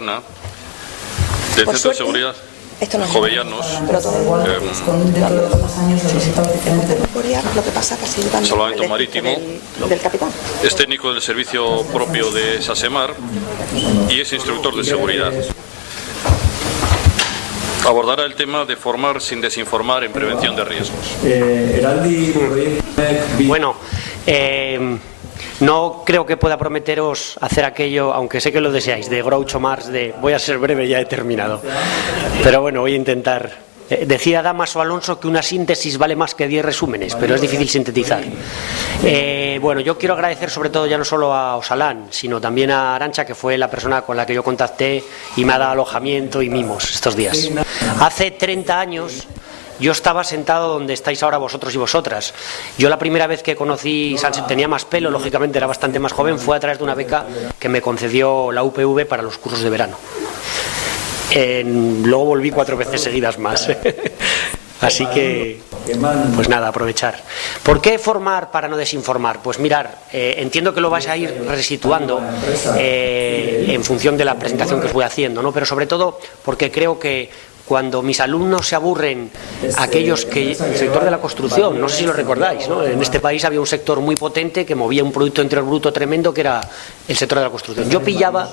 Del Centro de Seguridad Jovellanos, Salvamento Marítimo, es técnico del servicio propio de SASEMAR y es instructor de seguridad. Abordará el tema de formar sin desinformar en prevención de riesgos. Bueno, no creo que pueda prometeros hacer aquello, aunque sé que lo deseáis, de Groucho Marx, de voy a ser breve, ya he terminado. Pero bueno, voy a intentar. Decía Damaso Alonso que una síntesis vale más que 10 resúmenes, pero es difícil sintetizar. Bueno, yo quiero agradecer sobre todo ya no solo a Osalán, sino también a Arantxa, que fue la persona con la que yo contacté y me ha dado alojamiento y mimos estos días. Hace 30 años... yo estaba sentado donde estáis ahora vosotros y vosotras. Yo la primera vez que conocí Sánchez, tenía más pelo, lógicamente era bastante más joven, fue a través de una beca que me concedió la UPV para los cursos de verano. Luego volví 4 veces seguidas más. Así que, pues nada, aprovechar. ¿Por qué formar para no desinformar? Pues mirar, entiendo que lo vais a ir resituando en función de la presentación que os voy haciendo, ¿no? Pero sobre todo porque creo que cuando mis alumnos se aburren, aquellos que... El sector de la construcción, no sé si lo recordáis, ¿no? En este país había un sector muy potente que movía un Producto Interior Bruto tremendo, que era el sector de la construcción. Yo pillaba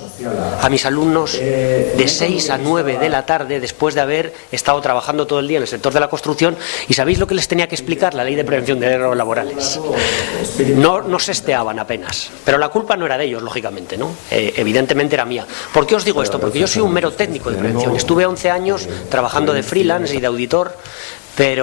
a mis alumnos de 6 a 9 de la tarde, después de haber estado trabajando todo el día en el sector de la construcción, y ¿sabéis lo que les tenía que explicar? La Ley de Prevención de Riesgos Laborales. No sesteaban apenas, pero la culpa no era de ellos, lógicamente, ¿no? Evidentemente era mía. ¿Por qué os digo esto? Porque yo soy un mero técnico de prevención. Estuve 11 años trabajando de freelance y de auditor,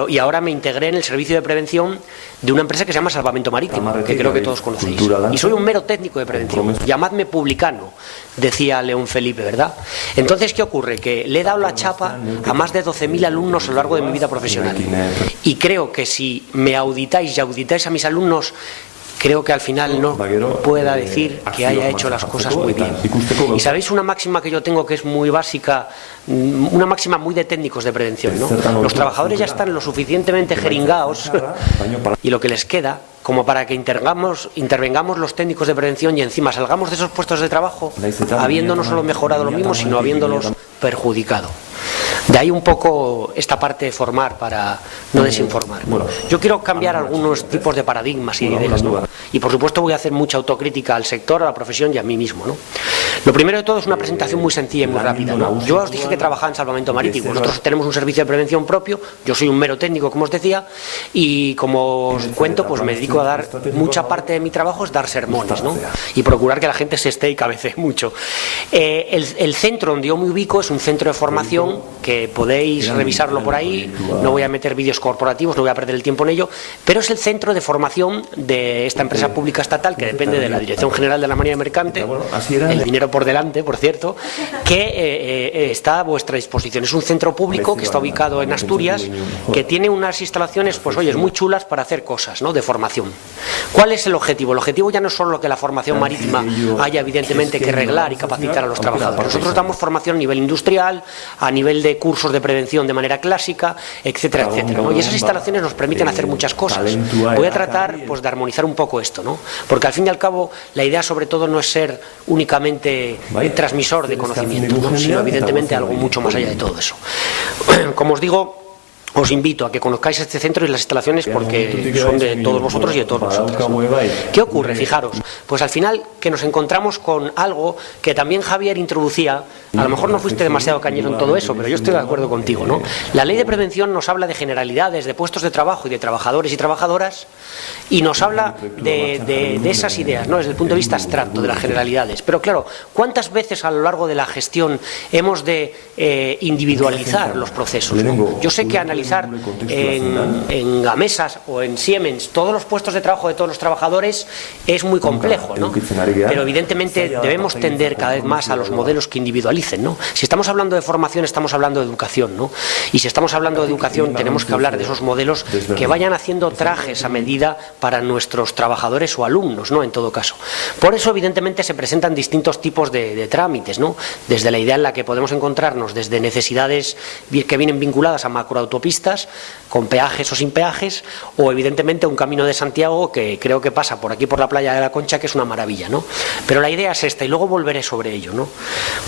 y ahora me integré en el servicio de prevención de una empresa que se llama Salvamento Marítimo, que creo que todos conocéis. Y soy un mero técnico de prevención. Llamadme publicano, decía León Felipe, ¿verdad? Entonces, ¿qué ocurre? Que le he dado la chapa a más de 12.000 alumnos a lo largo de mi vida profesional. Y creo que si me auditáis y auditáis a mis alumnos, creo que al final no pueda decir que haya hecho las cosas muy bien. Y sabéis una máxima que yo tengo que es muy básica, una máxima muy de técnicos de prevención, ¿no? Los trabajadores ya están lo suficientemente jeringados y lo que les queda como para que intervengamos los técnicos de prevención y encima salgamos de esos puestos de trabajo habiendo no solo mejorado lo mismo, sino habiéndolos perjudicado. De ahí un poco esta parte de formar para no desinformar. Bueno, yo quiero cambiar algunos tipos de paradigmas y de ideas, ¿no? Y por supuesto voy a hacer mucha autocrítica al sector, a la profesión y a mí mismo, ¿no? Lo primero de todo es una presentación muy sencilla y muy rápida, ¿no? Yo os dije que trabajaba en Salvamento Marítimo. Nosotros tenemos un servicio de prevención propio. Yo soy un mero técnico, como os decía, y como os cuento, pues me dedico a dar, mucha parte de mi trabajo es dar sermones, ¿no? Y procurar que la gente se esté y cabecee mucho. El centro donde yo me ubico es un centro de formación que podéis revisarlo por ahí, no voy a meter vídeos corporativos, no voy a perder el tiempo en ello, pero es el centro de formación de esta empresa pública estatal que depende de la Dirección General de la Marina Mercante, el dinero por delante, por cierto, que está a vuestra disposición. Es un centro público que está ubicado en Asturias, que tiene unas instalaciones, pues oye, muy chulas para hacer cosas, ¿no?, de formación. ¿Cuál es el objetivo? El objetivo ya no es solo que la formación marítima haya evidentemente que reglar y capacitar a los trabajadores. Nosotros damos formación a nivel industrial, a nivel de cursos de prevención de manera clásica, etcétera, etcétera, ¿no? Y esas instalaciones nos permiten hacer muchas cosas. Voy a tratar, pues, de armonizar un poco esto, ¿no? Porque al fin y al cabo la idea sobre todo no es ser únicamente transmisor de conocimiento, ¿no?, sino evidentemente algo mucho más allá de todo eso. Como os digo, os invito a que conozcáis este centro y las instalaciones porque son de todos vosotros y de todos vosotros, ¿no? ¿Qué ocurre? Fijaros, pues al final que nos encontramos con algo que también Javier introducía. A lo mejor no fuiste demasiado cañero en todo eso, pero yo estoy de acuerdo contigo, ¿no? La ley de prevención nos habla de generalidades, de puestos de trabajo y de trabajadores y trabajadoras, y nos habla de esas ideas, ¿no?, desde el punto de vista abstracto, de las generalidades. Pero claro, ¿cuántas veces a lo largo de la gestión hemos de individualizar los procesos, ¿no? Yo sé que analizar en Gamesas o en Siemens todos los puestos de trabajo de todos los trabajadores es muy complejo, ¿no? Pero evidentemente debemos tender cada vez más a los modelos que individualicen, ¿no? Si estamos hablando de formación, estamos hablando de educación, ¿no? Y si estamos hablando de educación, tenemos que hablar de esos modelos que vayan haciendo trajes a medida para nuestros trabajadores o alumnos, ¿no?, en todo caso. Por eso, evidentemente, se presentan distintos tipos de trámites, ¿no? Desde la idea en la que podemos encontrarnos desde necesidades que vienen vinculadas a macroautopistas autopistas, con peajes o sin peajes, o evidentemente un camino de Santiago que creo que pasa por aquí por la playa de la Concha, que es una maravilla, ¿no? Pero la idea es esta, y luego volveré sobre ello, ¿no?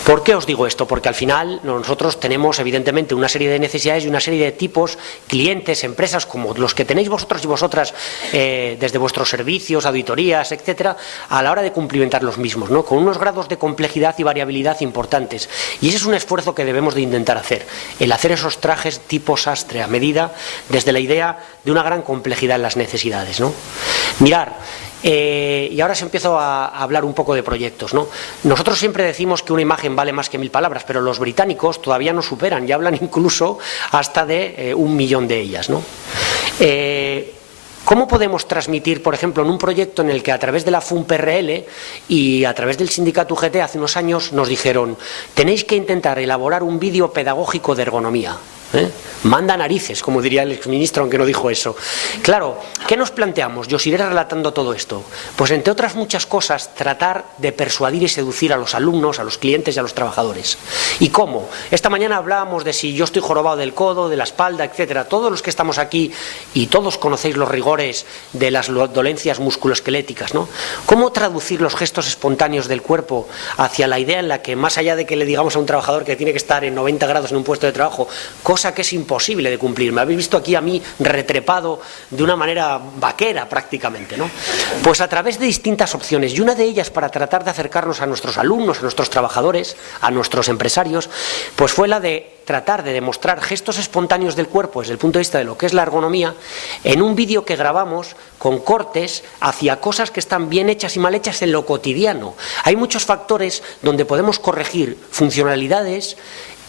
¿Por qué os digo esto? Porque al final nosotros tenemos evidentemente una serie de necesidades y una serie de tipos, clientes, empresas como los que tenéis vosotros y vosotras desde vuestros servicios, auditorías, etcétera, a la hora de cumplimentar los mismos, ¿no? Con unos grados de complejidad y variabilidad importantes. Y ese es un esfuerzo que debemos de intentar hacer, el hacer esos trajes tipo sastre a medida, desde la idea de una gran complejidad en las necesidades, ¿no? Mirar, y ahora os empiezo a hablar un poco de proyectos, ¿no? Nosotros siempre decimos que una imagen vale más que 1000 palabras, pero los británicos todavía nos superan y hablan incluso hasta de 1 millón de ellas, ¿no? ¿Cómo podemos transmitir, por ejemplo, en un proyecto en el que a través de la FUNPRL y a través del sindicato UGT hace unos años nos dijeron: tenéis que intentar elaborar un vídeo pedagógico de ergonomía? Manda narices, como diría el exministro, aunque no dijo eso. Claro, ¿qué nos planteamos? Yo os iré relatando todo esto. Pues entre otras muchas cosas, tratar de persuadir y seducir a los alumnos, a los clientes y a los trabajadores. ¿Y cómo? Esta mañana hablábamos de si yo estoy jorobado del codo, de la espalda, etcétera. Todos los que estamos aquí y todos conocéis los rigores de las dolencias musculoesqueléticas, ¿no? ¿Cómo traducir los gestos espontáneos del cuerpo hacia la idea en la que, más allá de que le digamos a un trabajador que tiene que estar en 90 grados en un puesto de trabajo, cosa que es imposible de cumplir? Me habéis visto aquí a mí retrepado de una manera vaquera prácticamente, ¿no? Pues a través de distintas opciones, y una de ellas para tratar de acercarnos a nuestros alumnos, a nuestros trabajadores, a nuestros empresarios, pues fue la de tratar de demostrar gestos espontáneos del cuerpo desde el punto de vista de lo que es la ergonomía en un vídeo que grabamos con cortes hacia cosas que están bien hechas y mal hechas en lo cotidiano. Hay muchos factores donde podemos corregir funcionalidades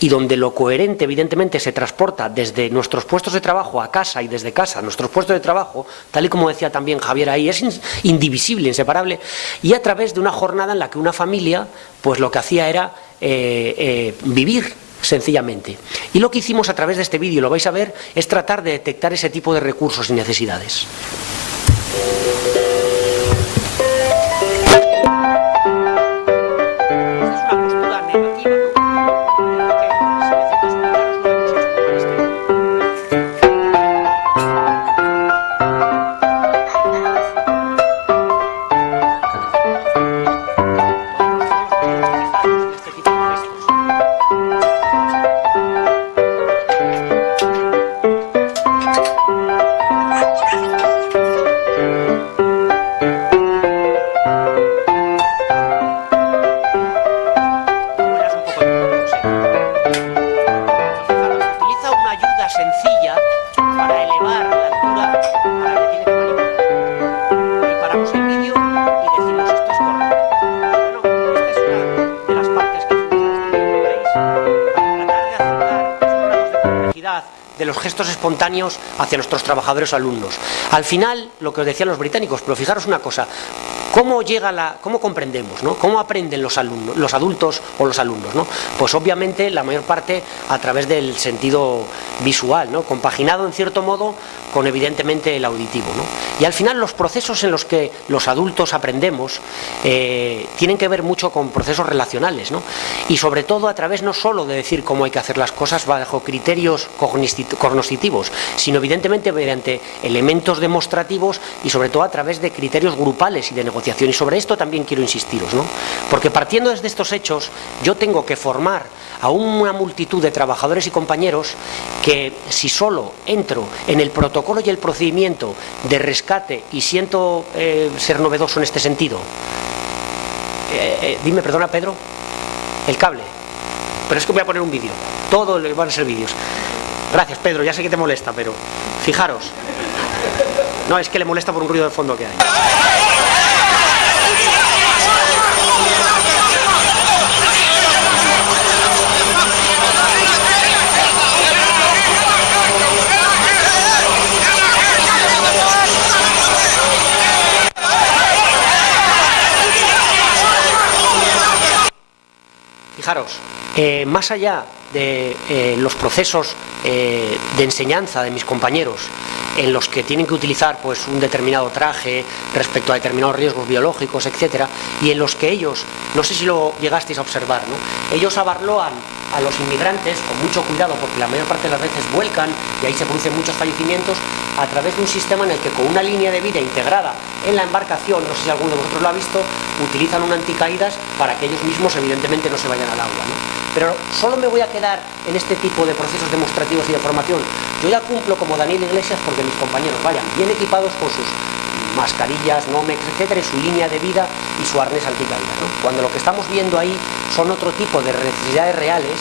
y donde lo coherente evidentemente se transporta desde nuestros puestos de trabajo a casa y desde casa a nuestros puestos de trabajo, tal y como decía también Javier ahí, es indivisible, inseparable, y a través de una jornada en la que una familia pues lo que hacía era vivir sencillamente. Y lo que hicimos a través de este vídeo, lo vais a ver, es tratar de detectar ese tipo de recursos y necesidades. De los gestos espontáneos hacia nuestros trabajadores o alumnos. Al final, lo que os decían los británicos, pero fijaros una cosa, ¿cómo comprendemos, ¿no? ¿Cómo aprenden los alumnos, los adultos o los alumnos, ¿no? Pues obviamente la mayor parte a través del sentido visual, ¿no? Compaginado en cierto modo con evidentemente el auditivo, ¿no? Y al final los procesos en los que los adultos aprendemos tienen que ver mucho con procesos relacionales, ¿no? Y sobre todo a través no solo de decir cómo hay que hacer las cosas bajo criterios cognitivos, sino evidentemente mediante elementos demostrativos y sobre todo a través de criterios grupales y de negociación. Y sobre esto también quiero insistiros, ¿no? Porque partiendo desde estos hechos, yo tengo que formar a una multitud de trabajadores y compañeros que, si solo entro en el protocolo y el procedimiento de rescate y siento ser novedoso en este sentido, dime, perdona Pedro, el cable, pero es que voy a poner un vídeo, todo van a ser vídeos. Gracias Pedro, ya sé que te molesta, pero fijaros, no, es que le molesta por un ruido de fondo que hay. Fijaros, más allá de los procesos de enseñanza de mis compañeros, en los que tienen que utilizar pues un determinado traje respecto a determinados riesgos biológicos, etcétera, y en los que ellos, no sé si lo llegasteis a observar, ¿no? Ellos abarloan a los inmigrantes con mucho cuidado, porque la mayor parte de las veces vuelcan y ahí se producen muchos fallecimientos, a través de un sistema en el que con una línea de vida integrada en la embarcación, no sé si alguno de vosotros lo ha visto, utilizan un anticaídas para que ellos mismos evidentemente no se vayan al agua, ¿no? Pero solo me voy a quedar en este tipo de procesos demostrativos y de formación. Yo ya cumplo como Daniel Iglesias porque mis compañeros vayan bien equipados con sus mascarillas, Nomex, etcétera, y su línea de vida y su arnés anticaídas, ¿no? Cuando lo que estamos viendo ahí son otro tipo de necesidades reales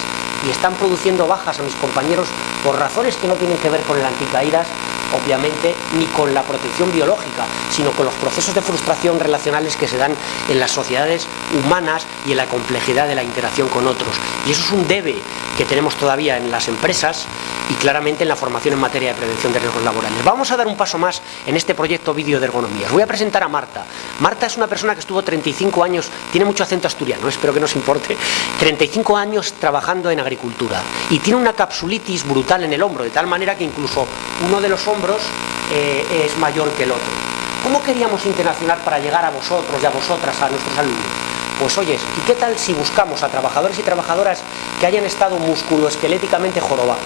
y están produciendo bajas a mis compañeros por razones que no tienen que ver con el anticaídas, obviamente, ni con la protección biológica, sino con los procesos de frustración relacionales que se dan en las sociedades humanas y en la complejidad de la interacción con otros. Y eso es un debe que tenemos todavía en las empresas y claramente en la formación en materia de prevención de riesgos laborales. Vamos a dar un paso más en este proyecto vídeo de ergonomía. Os voy a presentar a Marta. Marta es una persona que estuvo 35 años, tiene mucho acento asturiano, espero que no os importe, 35 años trabajando en agricultura y tiene una capsulitis brutal en el hombro, de tal manera que incluso uno de los hombros es mayor que el otro. ¿Cómo queríamos internacional para llegar a vosotros y a vosotras, a nuestros alumnos? Pues oyes, ¿y qué tal si buscamos a trabajadores y trabajadoras que hayan estado musculoesqueléticamente jorobados?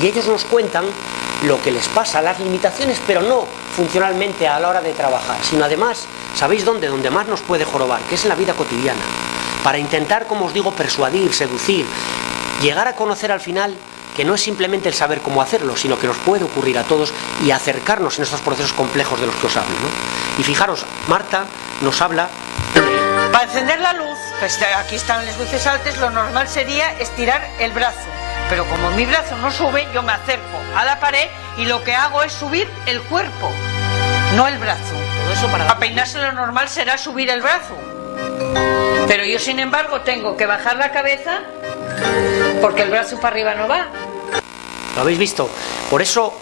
Y ellos nos cuentan lo que les pasa, las limitaciones, pero no funcionalmente a la hora de trabajar, sino además, ¿sabéis dónde? Donde más nos puede jorobar, que es en la vida cotidiana. Para intentar, como os digo, persuadir, seducir, llegar a conocer al final que no es simplemente el saber cómo hacerlo, sino que nos puede ocurrir a todos y acercarnos en estos procesos complejos de los que os hablo, ¿no? Y fijaros, Marta nos habla... Para encender la luz, pues aquí están las luces altas, lo normal sería estirar el brazo. Pero como mi brazo no sube, yo me acerco a la pared y lo que hago es subir el cuerpo, no el brazo. Todo eso para peinarse lo normal será subir el brazo. Pero yo, sin embargo, tengo que bajar la cabeza porque el brazo para arriba no va. ¿Lo habéis visto? Por eso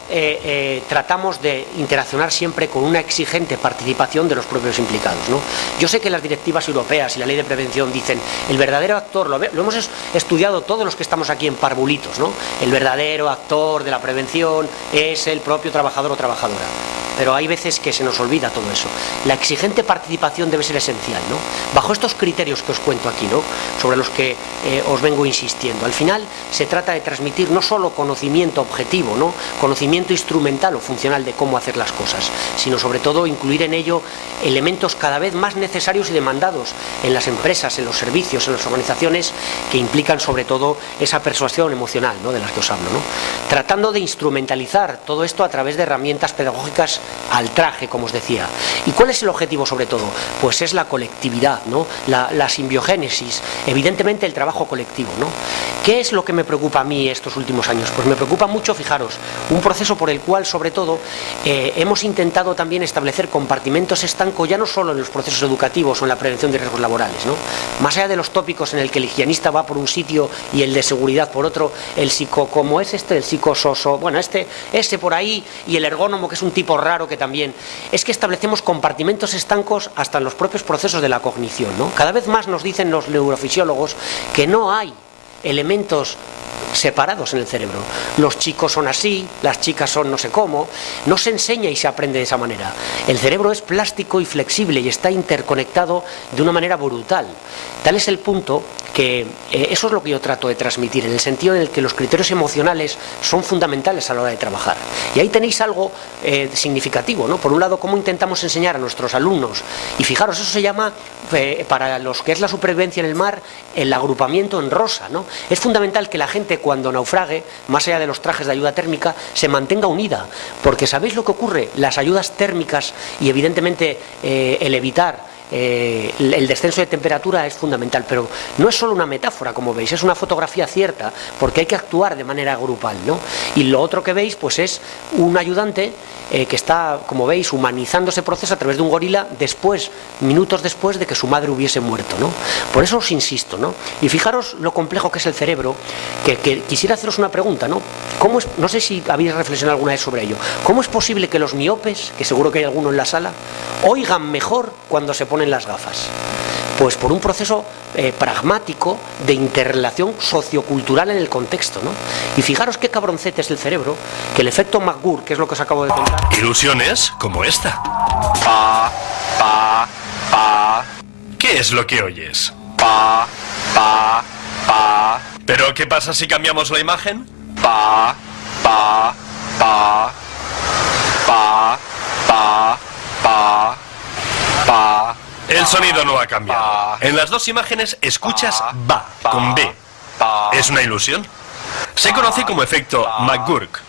tratamos de interaccionar siempre con una exigente participación de los propios implicados, ¿no? Yo sé que las directivas europeas y la ley de prevención dicen el verdadero actor, lo hemos estudiado todos los que estamos aquí en parvulitos, ¿no? El verdadero actor de la prevención es el propio trabajador o trabajadora. Pero hay veces que se nos olvida todo eso. La exigente participación debe ser esencial, ¿no? Bajo estos criterios que os cuento aquí, ¿no? Sobre los que os vengo insistiendo. Al final se trata de transmitir no solo conocimiento objetivo, ¿no? Conocimiento instrumental o funcional de cómo hacer las cosas, sino sobre todo incluir en ello elementos cada vez más necesarios y demandados en las empresas, en los servicios, en las organizaciones, que implican sobre todo esa persuasión emocional, ¿no? De las que os hablo, ¿no? Tratando de instrumentalizar todo esto a través de herramientas pedagógicas al traje, como os decía. ¿Y cuál es el objetivo sobre todo? Pues es la colectividad, ¿no? La simbiogénesis, evidentemente el trabajo colectivo, ¿no? ¿Qué es lo que me preocupa a mí estos últimos años? Pues me preocupa mucho, fijaros, un proceso por el cual sobre todo hemos intentado también establecer compartimentos estancos ya no solo en los procesos educativos o en la prevención de riesgos laborales, ¿no? Más allá de los tópicos en el que el higienista va por un sitio y el de seguridad por otro, el como es el psicososo, bueno, ese por ahí, y el ergónomo, que es un tipo raro que también, es que establecemos compartimentos estancos hasta en los propios procesos de la cognición, ¿no? Cada vez más nos dicen los neurofisiólogos que no hay elementos separados en el cerebro. Los chicos son así, las chicas son no sé cómo, no se enseña y se aprende de esa manera. El cerebro es plástico y flexible y está interconectado de una manera brutal. Tal es el punto que eso es lo que yo trato de transmitir, en el sentido en el que los criterios emocionales son fundamentales a la hora de trabajar. Y ahí tenéis algo significativo, ¿no? Por un lado, cómo intentamos enseñar a nuestros alumnos. Y fijaros, eso se llama, para los que es la supervivencia en el mar, el agrupamiento en rosa, ¿no? Es fundamental que la gente, cuando naufrague, más allá de los trajes de ayuda térmica, se mantenga unida. Porque ¿sabéis lo que ocurre? Las ayudas térmicas y evidentemente el evitar el descenso de temperatura es fundamental, pero no es solo una metáfora, como veis, es una fotografía cierta, porque hay que actuar de manera grupal, ¿no? Y lo otro que veis, pues es un ayudante que está, como veis, humanizando ese proceso a través de un gorila minutos después de que su madre hubiese muerto, ¿no? Por eso os insisto, ¿no? Y fijaros lo complejo que es el cerebro, que quisiera haceros una pregunta, ¿no? No sé si habéis reflexionado alguna vez sobre ello. ¿Cómo es posible que los miopes, que seguro que hay alguno en la sala, oigan mejor cuando se ponen las gafas? Pues por un proceso pragmático de interrelación sociocultural en el contexto, ¿no? Y fijaros qué cabroncete es el cerebro, que el efecto McGurk, que es lo que os acabo de contar... Ilusiones como esta. Pa, pa, pa. ¿Qué es lo que oyes? Pa, pa, pa. ¿Pero qué pasa si cambiamos la imagen? Pa, pa, pa, pa, pa, pa, pa. El sonido no ha cambiado. En las dos imágenes escuchas ba, con B. ¿Es una ilusión? Se conoce como efecto McGurk.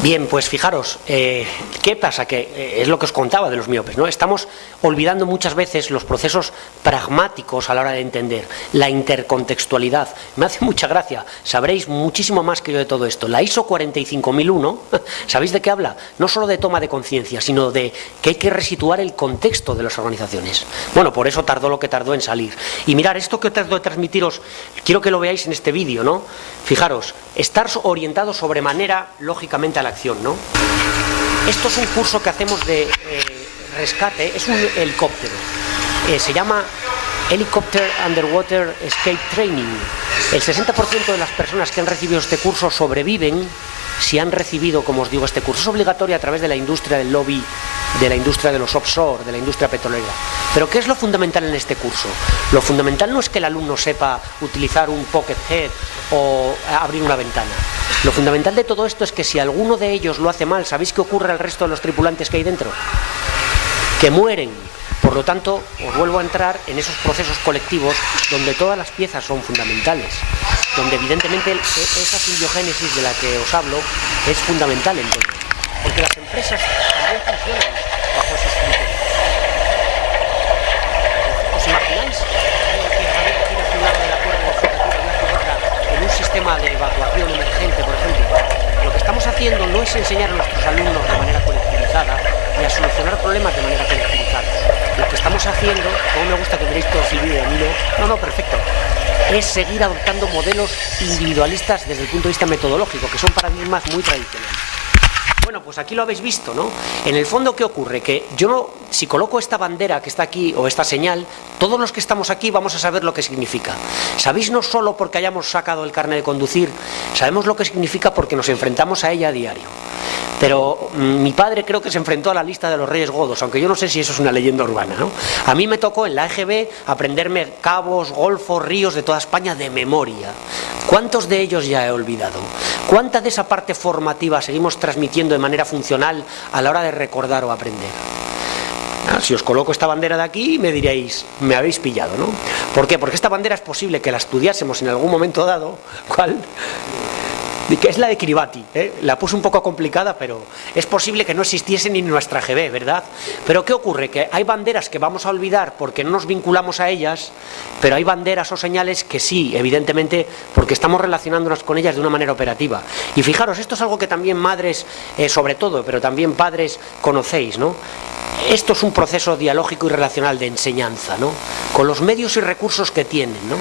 Bien, pues fijaros, ¿qué pasa? Que es lo que os contaba de los miopes, ¿no? Estamos olvidando muchas veces los procesos pragmáticos a la hora de entender, la intercontextualidad. Me hace mucha gracia, sabréis muchísimo más que yo de todo esto. La ISO 45001, ¿sabéis de qué habla? No solo de toma de conciencia, sino de que hay que resituar el contexto de las organizaciones. Bueno, por eso tardó lo que tardó en salir. Y mirar, esto que trato de transmitiros, quiero que lo veáis en este vídeo, ¿no? Fijaros, estar orientado sobremanera, lógicamente, a la acción, ¿no? Esto es un curso que hacemos de rescate, es un helicóptero. Se llama Helicopter Underwater Escape Training. El 60% de las personas que han recibido este curso sobreviven si han recibido, como os digo, este curso. Es obligatorio a través de la industria del lobby, de la industria de los offshore, de la industria petrolera. Pero ¿qué es lo fundamental en este curso? Lo fundamental no es que el alumno sepa utilizar un pocket head o abrir una ventana. Lo fundamental de todo esto es que si alguno de ellos lo hace mal, ¿sabéis qué ocurre al resto de los tripulantes que hay dentro? Que mueren. Por lo tanto, os vuelvo a entrar en esos procesos colectivos donde todas las piezas son fundamentales, donde evidentemente esa simbiogénesis de la que os hablo es fundamental en todo, porque las empresas también funcionan bajo esos criterios. ¿Os imagináis que Javier aquí hace un lado de la cuerda de flotadura y hace otra en un sistema de evacuación emergente, por ejemplo? Lo que estamos haciendo no es enseñar a nuestros alumnos de manera colectivizada y a solucionar problemas de manera colectivizada. Lo que estamos haciendo, como me gusta que veréis todos el vídeo, no, perfecto, es seguir adoptando modelos individualistas desde el punto de vista metodológico, que son paradigmas muy tradicionales. Bueno, pues aquí lo habéis visto, ¿no? En el fondo, ¿qué ocurre? Que yo, si coloco esta bandera que está aquí, o esta señal, todos los que estamos aquí vamos a saber lo que significa. ¿Sabéis? No solo porque hayamos sacado el carnet de conducir, sabemos lo que significa porque nos enfrentamos a ella a diario. Pero mi padre creo que se enfrentó a la lista de los Reyes Godos, aunque yo no sé si eso es una leyenda urbana, ¿no? A mí me tocó en la EGB aprenderme cabos, golfos, ríos de toda España de memoria. ¿Cuántos de ellos ya he olvidado? ¿Cuánta de esa parte formativa seguimos transmitiendo de manera funcional a la hora de recordar o aprender? Si os coloco esta bandera de aquí, me diréis, me habéis pillado, ¿no? ¿Por qué? Porque esta bandera es posible que la estudiásemos en algún momento dado. ¿Cuál? Que es la de Kiribati, ¿eh? La puse un poco complicada, pero es posible que no existiese ni nuestra GB, ¿verdad? Pero ¿qué ocurre? Que hay banderas que vamos a olvidar porque no nos vinculamos a ellas, pero hay banderas o señales que sí, evidentemente, porque estamos relacionándonos con ellas de una manera operativa. Y fijaros, esto es algo que también madres, sobre todo, pero también padres, conocéis, ¿no? Esto es un proceso dialógico y relacional de enseñanza, ¿no? Con los medios y recursos que tienen, ¿no?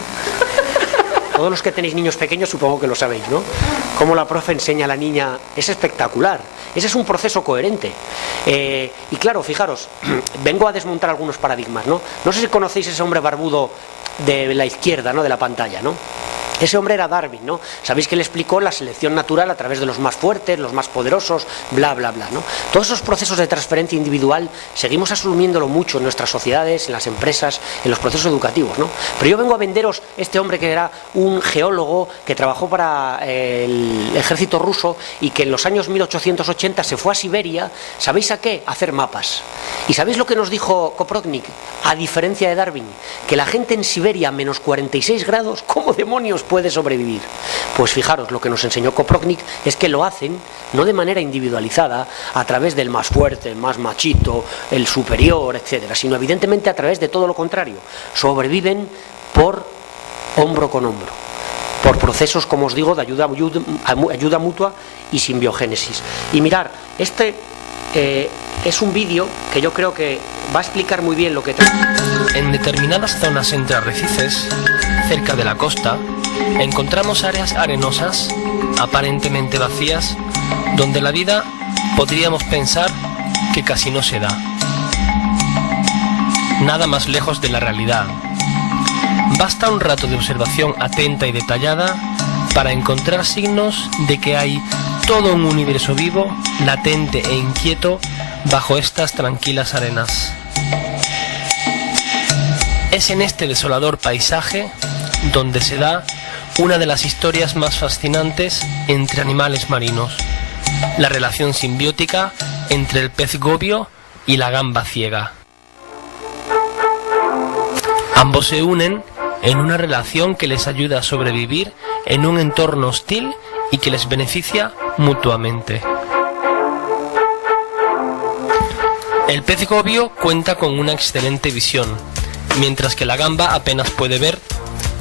Todos los que tenéis niños pequeños supongo que lo sabéis, ¿no? Cómo la profe enseña a la niña es espectacular. Ese es un proceso coherente. Y claro, fijaros, vengo a desmontar algunos paradigmas, ¿no? No sé si conocéis ese hombre barbudo de la izquierda, ¿no? De la pantalla, ¿no? Ese hombre era Darwin, ¿no? Sabéis que le explicó la selección natural a través de los más fuertes, los más poderosos, bla, bla, bla, ¿no? Todos esos procesos de transferencia individual seguimos asumiéndolo mucho en nuestras sociedades, en las empresas, en los procesos educativos, ¿no? Pero yo vengo a venderos este hombre que era un geólogo que trabajó para el ejército ruso y que en los años 1880 se fue a Siberia, ¿sabéis a qué? A hacer mapas. ¿Y sabéis lo que nos dijo Koprotnik? A diferencia de Darwin, que la gente en Siberia a menos 46 grados, ¿cómo demonios puede sobrevivir? Pues fijaros, lo que nos enseñó Koprotnik es que lo hacen no de manera individualizada, a través del más fuerte, el más machito, el superior, etcétera, sino evidentemente a través de todo lo contrario. Sobreviven por hombro con hombro, por procesos, como os digo, de ayuda mutua y simbiogénesis. Y mirar, este es un vídeo que yo creo que va a explicar muy bien lo que... En determinadas zonas entre arrecifes, cerca de la costa, encontramos áreas arenosas, aparentemente vacías, donde la vida podríamos pensar que casi no se da. Nada más lejos de la realidad. Basta un rato de observación atenta y detallada para encontrar signos de que hay todo un universo vivo, latente e inquieto bajo estas tranquilas arenas. Es en este desolador paisaje donde se da una de las historias más fascinantes entre animales marinos, la relación simbiótica entre el pez gobio y la gamba ciega. Ambos se unen en una relación que les ayuda a sobrevivir en un entorno hostil y que les beneficia mutuamente. El pez gobio cuenta con una excelente visión, mientras que la gamba apenas puede ver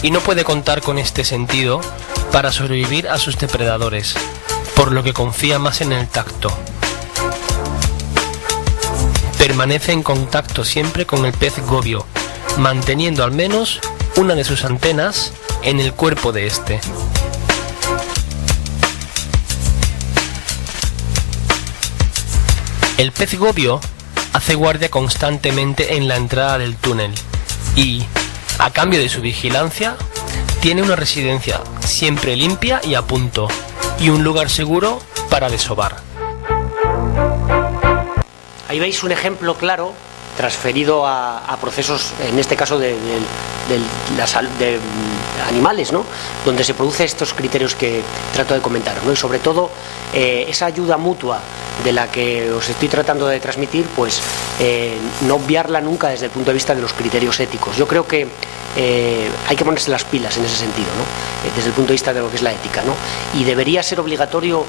y no puede contar con este sentido para sobrevivir a sus depredadores, por lo que confía más en el tacto. Permanece en contacto siempre con el pez gobio, manteniendo al menos una de sus antenas en el cuerpo de este. El pez gobio hace guardia constantemente en la entrada del túnel y, a cambio de su vigilancia, tiene una residencia siempre limpia y a punto, y un lugar seguro para desovar. Ahí veis un ejemplo claro transferido a procesos, en este caso de animales, ¿no? Donde se producen estos criterios que trato de comentar, ¿no? Y sobre todo esa ayuda mutua de la que os estoy tratando de transmitir, pues no obviarla nunca desde el punto de vista de los criterios éticos. Yo creo que hay que ponerse las pilas en ese sentido, ¿no? Desde el punto de vista de lo que es la ética, ¿no? Y debería ser obligatorio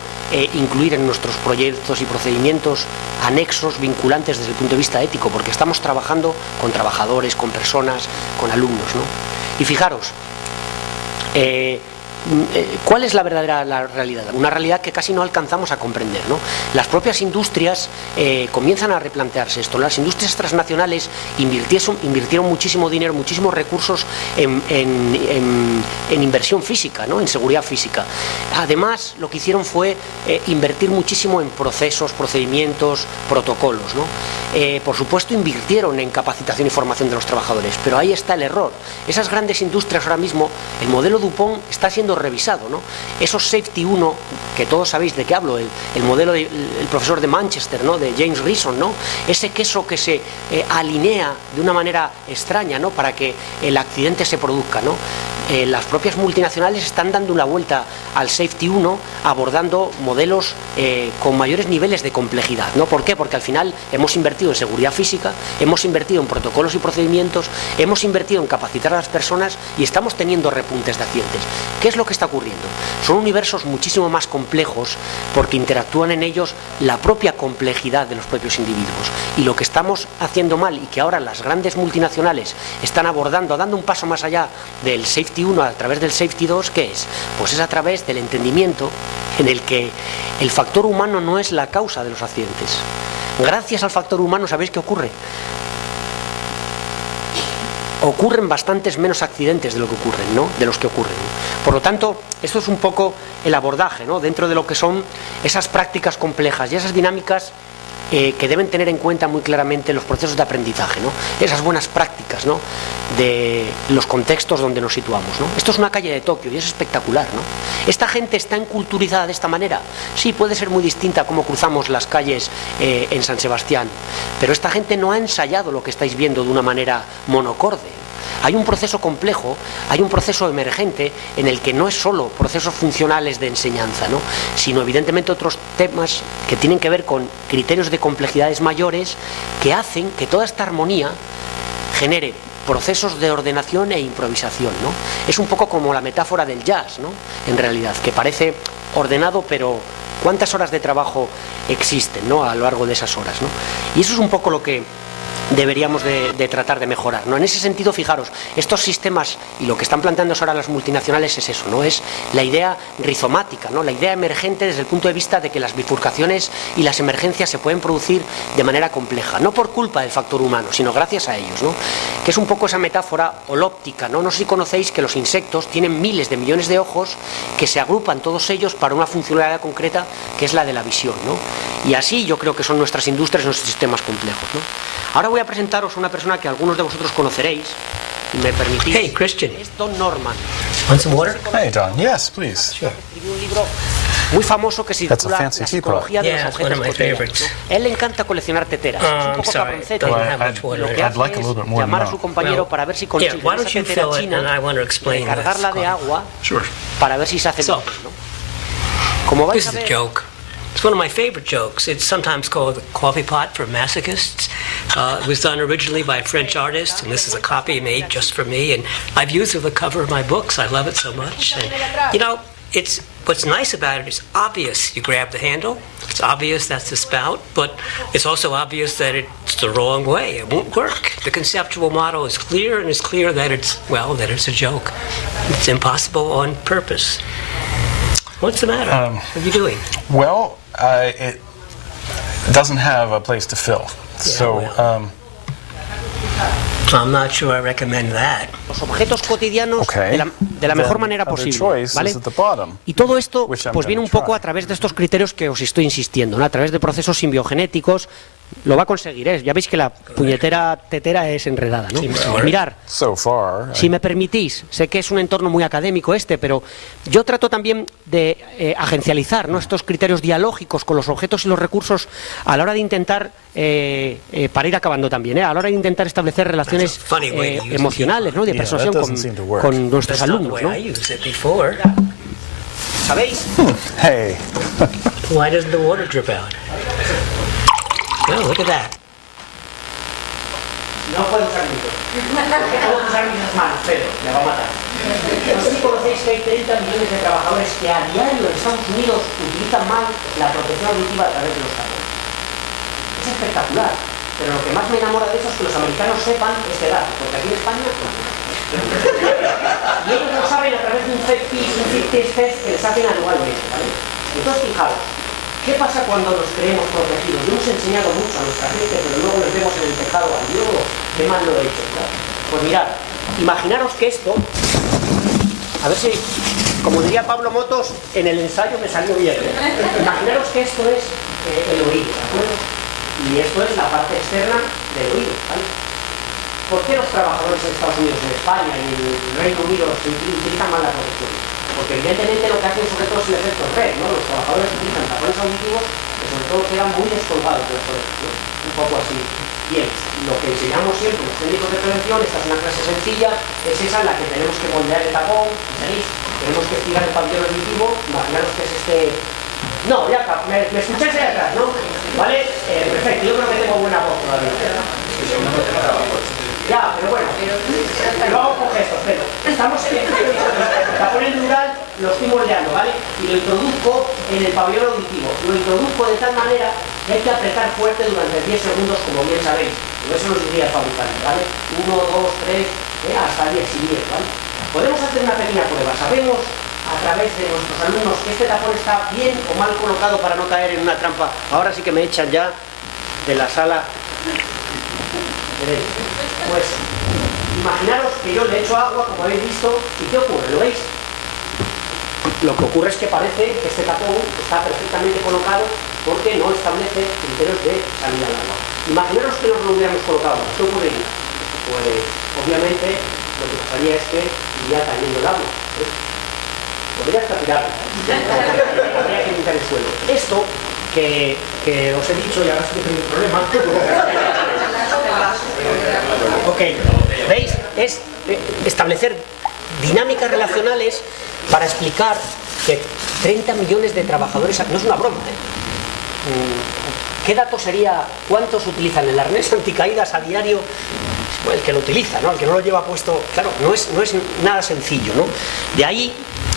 incluir en nuestros proyectos y procedimientos anexos vinculantes desde el punto de vista ético, porque estamos trabajando con trabajadores, con personas, con alumnos, ¿no? Y fijaros, ¿cuál es la verdadera realidad? Una realidad que casi no alcanzamos a comprender, ¿no? Las propias industrias comienzan a replantearse esto. Las industrias transnacionales invirtieron muchísimo dinero, muchísimos recursos en inversión física, ¿no? En seguridad física. Además, lo que hicieron fue invertir muchísimo en procesos, procedimientos, protocolos, ¿no? Por supuesto, invirtieron en capacitación y formación de los trabajadores, pero ahí está el error. Esas grandes industrias ahora mismo, el modelo DuPont está siendo revisado, ¿no? Esos Safety 1, que todos sabéis de qué hablo, el modelo del profesor de Manchester, ¿no? De James Reason, ¿no? Ese queso que se alinea de una manera extraña, ¿no? Para que el accidente se produzca, ¿no? Las propias multinacionales están dando una vuelta al Safety 1, abordando modelos con mayores niveles de complejidad, ¿no? ¿Por qué? Porque al final hemos invertido en seguridad física, hemos invertido en protocolos y procedimientos, hemos invertido en capacitar a las personas y estamos teniendo repuntes de accidentes. ¿Qué es lo que está ocurriendo? Son universos muchísimo más complejos porque interactúan en ellos la propia complejidad de los propios individuos. Y lo que estamos haciendo mal y que ahora las grandes multinacionales están abordando, dando un paso más allá del Safety 1 a través del Safety 2, ¿qué es? Pues es a través del entendimiento en el que el factor humano no es la causa de los accidentes. Gracias al factor humano, ¿sabéis qué ocurre? Ocurren bastantes menos accidentes de lo que ocurren, ¿no? De los que ocurren. Por lo tanto, esto es un poco el abordaje, ¿no? Dentro de lo que son esas prácticas complejas y esas dinámicas que deben tener en cuenta muy claramente los procesos de aprendizaje, ¿no? Esas buenas prácticas, ¿no? De los contextos donde nos situamos, ¿no? Esto es una calle de Tokio y es espectacular, ¿no? ¿Esta gente está enculturizada de esta manera? Sí, puede ser muy distinta a cómo cruzamos las calles en San Sebastián, pero esta gente no ha ensayado lo que estáis viendo de una manera monocorde. Hay un proceso complejo, hay un proceso emergente en el que no es solo procesos funcionales de enseñanza, ¿no? Sino evidentemente otros temas que tienen que ver con criterios de complejidades mayores que hacen que toda esta armonía genere procesos de ordenación e improvisación, ¿no? Es un poco como la metáfora del jazz, ¿no? En realidad, que parece ordenado, pero ¿cuántas horas de trabajo existen, ¿no? A lo largo de esas horas, ¿no? Y eso es un poco lo que deberíamos de tratar de mejorar, ¿no? En ese sentido, fijaros, estos sistemas y lo que están planteándose ahora las multinacionales es eso, ¿no? Es la idea rizomática, ¿no? La idea emergente desde el punto de vista de que las bifurcaciones y las emergencias se pueden producir de manera compleja, no por culpa del factor humano, sino gracias a ellos, ¿no? Que es un poco esa metáfora holóptica, ¿no? No sé si conocéis que los insectos tienen miles de millones de ojos que se agrupan todos ellos para una funcionalidad concreta que es la de la visión, ¿no? Y así yo creo que son nuestras industrias, nuestros sistemas complejos, ¿no? Ahora voy a presentaros a una persona que algunos de vosotros conoceréis, y me permitís. Hey, Christian. Es Don Norman. Want some water? Hey, Don. Yes, please. Sure. Escribió un libro muy famoso que circula la psicología de los Yeah, it's one objetos of my cotidianos, favorites. ¿no? A él le encanta coleccionar teteras, es un I'm poco sorry, cabroncete. don't have much water. Lo que I'd like hace a little bit es more than llamar a that. su compañero para ver si consigue Yeah, why esa don't you tetera fill it, and I china, want to explain this. cargarla de agua Sure. para ver si se hace So, luz, ¿no? Como vais This a is a ver, joke. It's one of my favorite jokes. It's sometimes called the coffee pot for masochists. It was done originally by a French artist, and this is a copy made just for me. And I've used it for the cover of my books. I love it so much. And, you know, it's what's nice about it is obvious. You grab the handle. It's obvious that's the spout, but it's also obvious that it's the wrong way. It won't work. The conceptual model is clear, and it's clear that it's a joke. It's impossible on purpose. What's the matter? What are you doing? Well, it doesn't have a place to fill. So, I'm not sure I recommend that. los objetos cotidianos Okay. de la mejor Then manera other posible, choice ¿vale? is at the bottom, Y todo esto which I'm pues viene gonna un poco try. a través de estos criterios que os estoy insistiendo, ¿no? A través de procesos simbiogenéticos. Lo va a conseguir, ¿eh? Ya veis que la puñetera tetera es enredada, ¿no? Mirar, so far, si me permitís, sé que es un entorno muy académico este, pero yo trato también de agencializar, ¿no?, estos criterios dialógicos con los objetos y los recursos a la hora de intentar, para ir acabando también, a la hora de intentar establecer relaciones emocionales, ¿no?, de persuasión con nuestros That's not the alumnos, way ¿no? I used it before. ¿Sabéis? hey, Why doesn't the water drip out? Oh, look at that. No puedo usar mi dedo. Puedo usar mis manos, pero me va a matar. No sé si conocéis que hay 30 millones de trabajadores que a diario en Estados Unidos utilizan mal la protección auditiva a través de los tapones. Es espectacular, pero lo que más me enamora de eso es que los americanos sepan este dato, porque aquí en España no. Y ellos lo saben a través de un test que les hacen anualmente, ¿vale? Entonces, fijaos, ¿qué pasa cuando nos creemos protegidos? Hemos enseñado mucho a nuestra gente, pero luego nos vemos en el tejado, al Dios, qué mal lo he hecho, ¿verdad? Pues mirad, imaginaros que esto, a ver si, como diría Pablo Motos, en el ensayo me salió bien, ¿eh? Imaginaros que esto es el oído, ¿de acuerdo? Y esto es la parte externa del oído, ¿vale? ¿Por qué los trabajadores en Estados Unidos, en España y en el Reino Unido utilizan mal la protección? Porque evidentemente lo que hacen sobre todo es el efecto red, ¿no? Los trabajadores utilizan tapones auditivos que sobre todo quedan muy descolgados de la protección, un poco así. Bien, lo que enseñamos siempre los técnicos de prevención, esta es una clase sencilla, es esa en la que tenemos que moldear el tapón, ¿sabéis? Tenemos que estirar el pabellón auditivo, imaginaros que es este... No, ya acá, me escucháis ahí atrás, ¿no? ¿Vale? Perfecto, yo creo que tengo buena voz todavía. Ya, pero bueno, lo hago con gestos, pero estamos en el tapón neural, lo estoy moldeando, ¿vale? Y lo introduzco en el pabellón auditivo, lo introduzco de tal manera que hay que apretar fuerte durante 10 segundos, como bien sabéis, por eso los diría el fabricante, ¿vale? 1, 2, 3, hasta 10 y 10, ¿vale? Podemos hacer una pequeña prueba, sabemos a través de nuestros alumnos que este tapón está bien o mal colocado para no caer en una trampa. Ahora sí que me echan ya de la sala. Pues imaginaros que yo le echo agua, como habéis visto, y ¿qué ocurre? ¿Lo veis? Lo que ocurre es que parece que este tapón está perfectamente colocado porque no establece criterios de salida al agua. Imaginaros que nos lo hubiéramos colocado, ¿qué ocurriría? Pues obviamente lo que pasaría es que iría cayendo el agua, ¿eh? Podría hasta tirarlo, habría que limpiar el suelo. Esto que os he dicho, y ahora sí que tengo un problema. Ok, ¿veis? Es establecer dinámicas relacionales para explicar que 30 millones de trabajadores, no es una broma, ¿eh? ¿Qué dato sería? ¿Cuántos utilizan el arnés anticaídas a diario? Bueno, el que lo utiliza, ¿no? El que no lo lleva puesto, claro, no es nada sencillo, ¿no? De ahí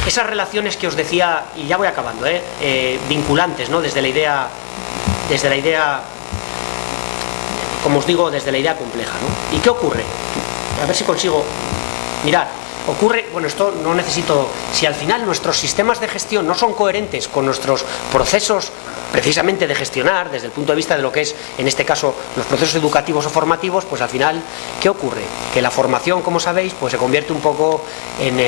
esas relaciones que os decía, y ya voy acabando, vinculantes, ¿no? Desde la idea, como os digo, desde la idea compleja, ¿no? ¿Y qué ocurre? A ver si consigo. Mirad, ocurre, bueno, esto no necesito, si al final nuestros sistemas de gestión no son coherentes con nuestros procesos precisamente de gestionar, desde el punto de vista de lo que es, en este caso, los procesos educativos o formativos, pues al final, ¿qué ocurre? Que la formación, como sabéis, pues se convierte un poco en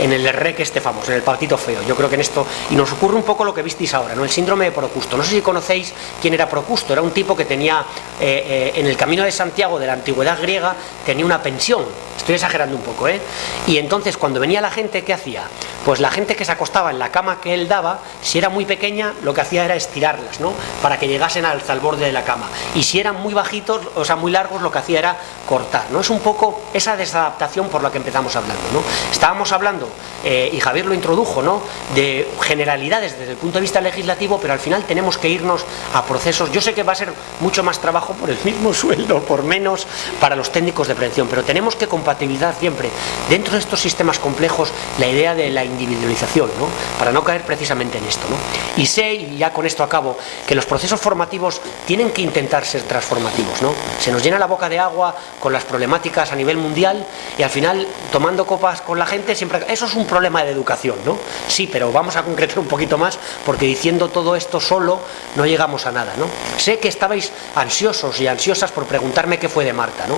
en el REC este famoso, en el patito feo. Yo creo que en esto, y nos ocurre un poco lo que visteis ahora, ¿no? El síndrome de Procusto. No sé si conocéis quién era Procusto. Era un tipo que tenía en el Camino de Santiago de la antigüedad griega, tenía una pensión. Estoy exagerando un poco, ¿eh? Y entonces cuando venía la gente, ¿qué hacía? Pues la gente que se acostaba en la cama que él daba, si era muy pequeña, lo que hacía era estirarlas, ¿no? Para que llegasen hasta el borde de la cama. Y si eran muy bajitos, o sea, muy largos, lo que hacía era cortar, ¿no? Es un poco esa desadaptación por la que empezamos hablando, ¿no? Estábamos hablando, y Javier lo introdujo, ¿no? De generalidades desde el punto de vista legislativo, pero al final tenemos que irnos a procesos. Yo sé que va a ser mucho más trabajo por el mismo sueldo, por menos, para los técnicos de prevención, pero tenemos que compatibilizar siempre dentro de estos sistemas complejos la idea de la individualización, ¿no? Para no caer precisamente en esto, ¿no? Y sé, y ya con esto acabo, que los procesos formativos tienen que intentar ser transformativos, ¿no? Se nos llena la boca de agua con las problemáticas a nivel mundial y al final, tomando copas con la gente, siempre eso es un problema de educación, ¿no? Sí, pero vamos a concretar un poquito más, porque diciendo todo esto solo no llegamos a nada, ¿no? Sé que estabais ansiosos y ansiosas por preguntarme qué fue de Marta, ¿no?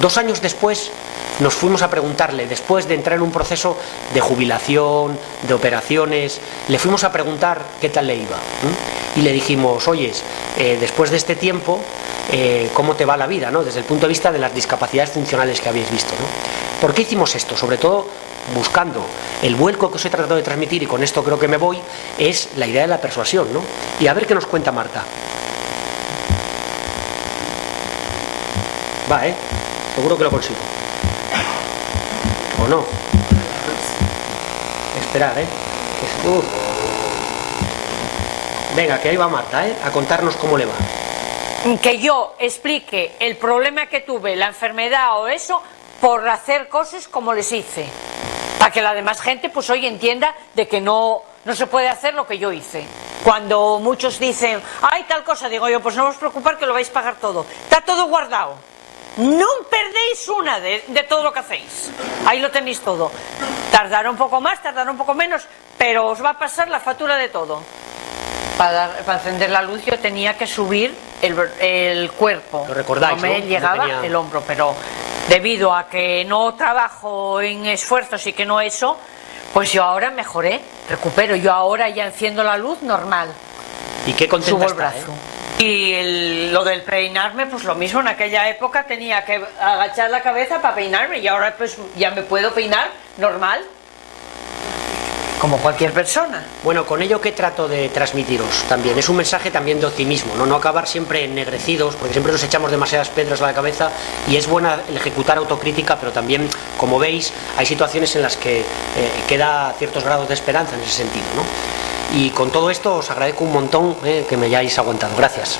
2 años después nos fuimos a preguntarle, después de entrar en un proceso de jubilación, de operaciones, le fuimos a preguntar qué tal le iba, y le dijimos, oyes, después de este tiempo, ¿cómo te va la vida, ¿no? Desde el punto de vista de las discapacidades funcionales que habéis visto, ¿no? ¿Por qué hicimos esto? Sobre todo buscando el vuelco que os he tratado de transmitir, y con esto creo que me voy, es la idea de la persuasión, ¿no? Y a ver qué nos cuenta Marta. Va, seguro que lo consigo. ¿O no? Esperar, Venga, que ahí va Marta, a contarnos cómo le va. Que yo explique el problema que tuve, la enfermedad o eso, por hacer cosas como les hice. Para que la demás gente, pues hoy entienda de que no se puede hacer lo que yo hice. Cuando muchos dicen, hay tal cosa, digo yo, pues no os preocupéis que lo vais a pagar todo. Está todo guardado. No perdéis una de todo lo que hacéis. Ahí lo tenéis todo. Tardará un poco más, tardará un poco menos, pero os va a pasar la factura de todo. Para encender la luz yo tenía que subir el cuerpo. Lo recordáis, no me llegaba el hombro, pero debido a que no trabajo en esfuerzos y que no eso, pues yo ahora mejoré, recupero. Yo ahora ya enciendo la luz normal. ¿Y qué contenta subo el está, brazo? Y lo del peinarme, pues lo mismo, en aquella época tenía que agachar la cabeza para peinarme y ahora pues ya me puedo peinar normal, como cualquier persona. Bueno, con ello que trato de transmitiros también, es un mensaje también de optimismo, no acabar siempre ennegrecidos, porque siempre nos echamos demasiadas piedras a la cabeza y es buena el ejecutar autocrítica, pero también, como veis, hay situaciones en las que queda ciertos grados de esperanza en ese sentido, ¿no? Y con todo esto os agradezco un montón que me hayáis aguantado. Gracias.